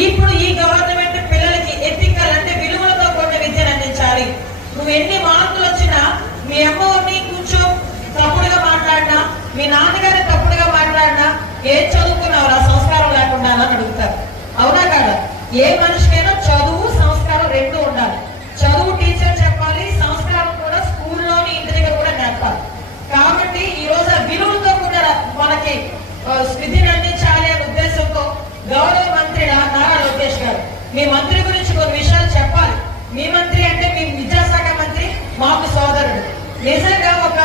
ఇప్పుడు ఈ గవర్నమెంట్ పిల్లలకి ఎథికల్ అంటే విలువలతో కూడిన విద్యను అందించాలి. నువ్వు ఎన్ని మార్కులు వచ్చినా మీ అమ్మని కూర్చో తప్పుడుగా మాట్లాడినా, మీ నాన్నగారిని తప్పుడుగా మాట్లాడినా, ఏం చదువుకున్నావు ఆ సంస్కారం లేకుండా అని అడుగుతారు. అవునా కాదా? ఏ మనిషికైనా చదువు సంస్కారం రెండు ఉండాలి. చదువు టీచర్ చెప్పాలి, సంస్కారం కూడా స్కూల్లోని ఇంటి దగ్గర కూడా నేర్పాలి. కాబట్టి ఈ రోజు ఆ విలువలతో కూడా మనకి విధిని అందించాలి అనే ఉద్దేశంతో గౌరవ మంత్రి నారా లోకేష్ గారు మీ మంత్రి గురించి కొన్ని విషయాలు చెప్పాలి. మీ మంత్రి అంటే మీ విద్యాశాఖ మంత్రి మాకు సోదరుడు. నిజంగా ఒక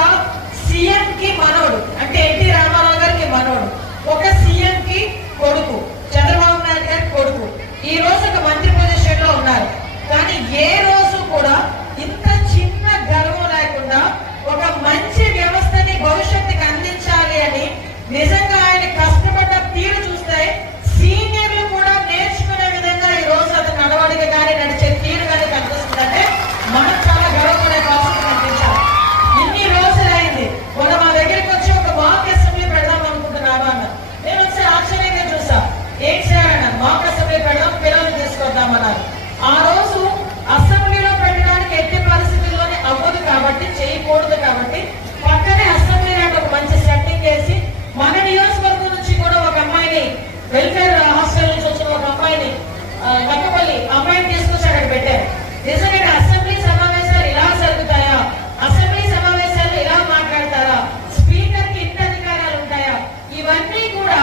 సీఎం కి మనోడు అంటే ఎన్టీ రామారావు గారికి మనోడు, ఒక సీఎం కి కొడుకు, చంద్రబాబు నాయుడు గారి కొడుకు. ఈ రోజు ఒక మంత్రి పొజిషన్ లో ఉన్నారు. కానీ ఏ రోజు కూడా ఇంత చిన్న గర్వం లేకుండా ఒక మంచి వ్యవస్థని భవిష్యత్తుకి అందించాలి అని నిజంగా ఆయన కష్టపడ్డ తీరు చూస్తే సీనియర్లు కూడా నేర్చుకునే విధంగా ఈ రోజు అతను నడవడిక కానీ నడిచే తీరు కానీ కనిపిస్తుందంటే మనం చాలా గర్వపడే పరిస్థితి కనిపించాలి. ఇన్ని రోజులైంది మొన్న మా దగ్గరికి వచ్చి ఒక మాక్ అసెంబ్లీ పెడదాం అనుకుంటున్నాను అన్న. నేను ఒకసారి ఆశ్చర్యంగా చూసా. ఏం చేయాలన్నా మాక్ అసెంబ్లీ పెడదాం, పిల్లల్ని తీసుకొద్దామన్నారు. ఆ రోజు అసెంబ్లీలో పెట్టడానికి ఎట్టి పరిస్థితుల్లోనే అవ్వదు కాబట్టి, చేయకూడదు కాబట్టి పక్కనే అసెంబ్లీ లాంటి ఒక మంచి సెట్టింగ్ చేసి మన నియోజకవర్గం నుంచి కూడా ఒక అమ్మాయిని, వెల్ఫేర్ హాస్టల్ నుంచి వచ్చిన ఒక అమ్మాయిని, లక్కపల్లి అమ్మాయిని తీసుకొచ్చి అక్కడ పెట్టారు. నిజంగా అసెంబ్లీ సమావేశాలు ఇలా జరుగుతాయా? అసెంబ్లీ సమావేశాలు ఇలా మాట్లాడతారా? స్పీకర్ కి ఇంత అధికారాలు ఉంటాయా? ఇవన్నీ కూడా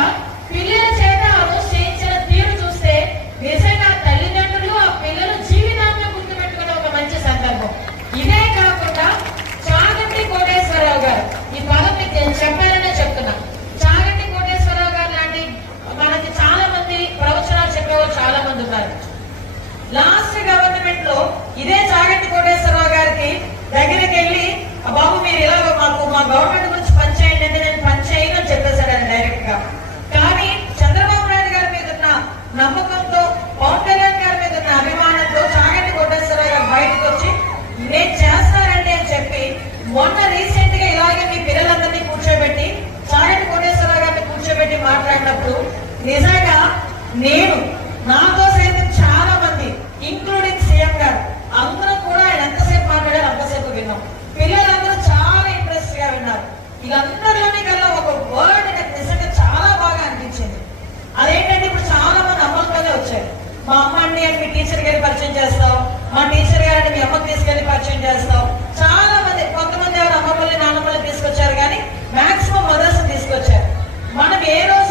పిల్లల చేత ఆ రోజు చేయించిన తీరు చూస్తే నిజంగా తల్లిదండ్రులు ఆ పిల్లలు జీవితాన్ని గుర్తుపెట్టుకునే ఒక మంచి సందర్భం. ఇదే కాకుండా చాగంటి కోటేశ్వరరావు గారు, ఈ పదం మీకు నేను చెప్పారనే చెప్తున్నా. చాగంటి కోటేశ్వరరావు గారు లాంటి మనకి చాలా మంది ప్రవచనాలు చెప్పేవాళ్ళు చాలా మంది ఉన్నారు. లాస్ట్ గవర్నమెంట్ లో ఇదే చాగంటి కోటేశ్వరరావు గారికి దగ్గరికి వెళ్ళి, బాబు మీరు ఇలా మాకు మా గవర్నమెంట్ గురించి పనిచేయండి అంటే నేను పనిచేయను అని చెప్పేశాడు ఆయన డైరెక్ట్ గా. కానీ చంద్రబాబు నాయుడు గారి మీద ఉన్న నమ్మకంతో, పవన్ కళ్యాణ్ గారి మీద ఉన్న అభిమానంతో చాగంటి కోటేశ్వరరావు గారు బయటకు వచ్చి నేను చేస్తానండి అని చెప్పి మొన్న రీసెంట్ గా ఇలాగే మీ పిల్లలందరినీ కూర్చోబెట్టి చాగంటి కోటేశ్వరరావు గారిని కూర్చోబెట్టి మాట్లాడినప్పుడు నిజంగా నేను, నాతో సైతం చాలా మంది ఇంక్లూడింగ్ సీఎం గారు అందరూ కూడా ఆయన ఎంతసేపు మాట్లాడారు అంతసేపు విన్నాం. పిల్లలందరూ చాలా ఇంట్రెస్ట్ గా విన్నారు. వీళ్ళందరిలోని కల్లా ఒక వర్డ్ నాకు నిజంగా చాలా బాగా అనిపించింది. అదేంటంటే ఇప్పుడు చాలా మంది అమ్మలతోనే వచ్చారు. మా అమ్మ అండి అని మీ టీచర్ గారిని పరిచయం చేస్తాం, మా టీచర్ గారిని మీ అమ్మకి తీసుకెళ్లి పరిచయం చేస్తాం. చాలా మంది, కొంతమంది ఎవరు అమ్మమ్మల్ని నాన్నమ్మల్ని తీసుకొచ్చారు, కానీ మాక్సిమం మదర్స్ తీసుకొచ్చారు. మనం ఏ రోజు